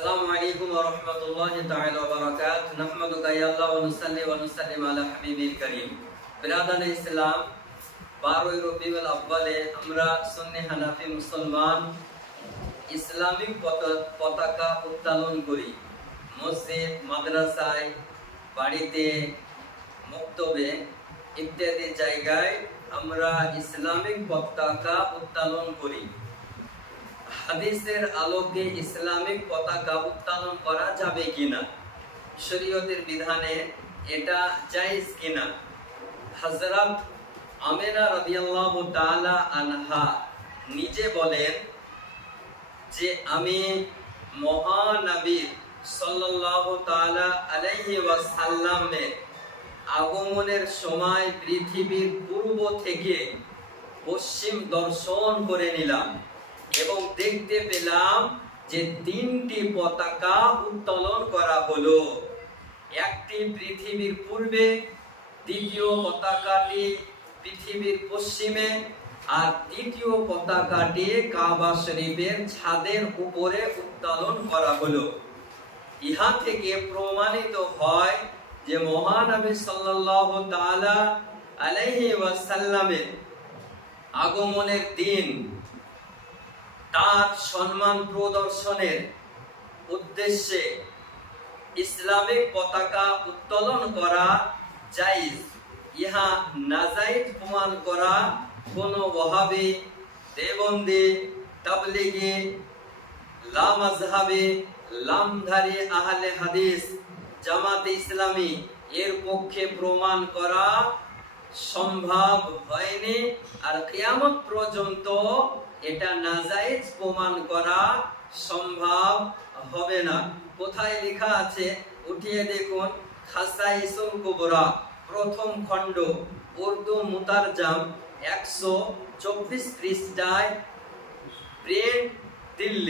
আসসালামু আলাইকুম ওয়া রাহমাতুল্লাহি তাআলা ওয়া বারাকাতুহু নাহমাদুকা ইয়া আল্লাহ ওয়া নুসাল্লি ওয়া নুসাল্লিমু আলা হাবিবিল কারীম। বিরাদান ইসলাম, 12 রবিউল আউয়ালে আমরা সুন্নি হানাফি মুসলমান ইসলামিক পতাকা উত্তোলন করি। মসজিদ, মাদ্রাসায়, বাড়িতে, মক্তবে ইত্যাদি জায়গায় আমরা ইসলামিক পতাকা উত্তোলন করি। হাদিসের আলোকে ইসলামিক পতাকা উত্তোলন করা যাবে কিনা, শরীয়তের বিধানে এটা জায়েজ কিনা? হযরত আমেনা রাদিয়াল্লাহু তাআলা আনহা নিজে বলেন যে আমি মহানবী সাল্লাল্লাহু তাআলা আলাইহি ওয়াসাল্লামের আগমনের সময় পৃথিবীর পূর্ব থেকে পশ্চিম দর্শন করে নিলাম এবং দেখতে পেলাম যে 3টি পতাকা উত্তোলন করা হলো। একটি পৃথিবীর পূর্বে, দ্বিতীয় পতাকাটি পৃথিবীর পশ্চিমে, আর তৃতীয় পতাকাটি কাবা শরীফের ছাদের উপরে উত্তোলন করা হলো। ইহা থেকে প্রমাণিত হয় যে মহানবী সাল্লাল্লাহু তাআলা আলাইহি ওয়াসাল্লামের আগমনের দিন তার সম্মান প্রদর্শনের উদ্দেশ্যে ইসলামিক পতাকা উত্তোলন করা জায়েজ। ইহা নাজায়েজ প্রমাণ করা কোনো ওয়াহাবি, দেওবন্দি, তাবলিগি, লামাযহাবি, লামধারী আহলে হাদিস, জামাতে ইসলামী এর পক্ষে প্রমাণ করা সম্ভব হয়নি, আর কিয়ামত পর্যন্ত এটা নাজায়েজ প্রমাণ করা সম্ভব হবে না। কোথায় লেখা আছে উঠিয়ে দেখুন, খাসাইসুল কুবরা প্রথম খণ্ড, উর্দু মুতারজাম, 124 পৃষ্ঠায়, প্রিন্ট, দিল্লি।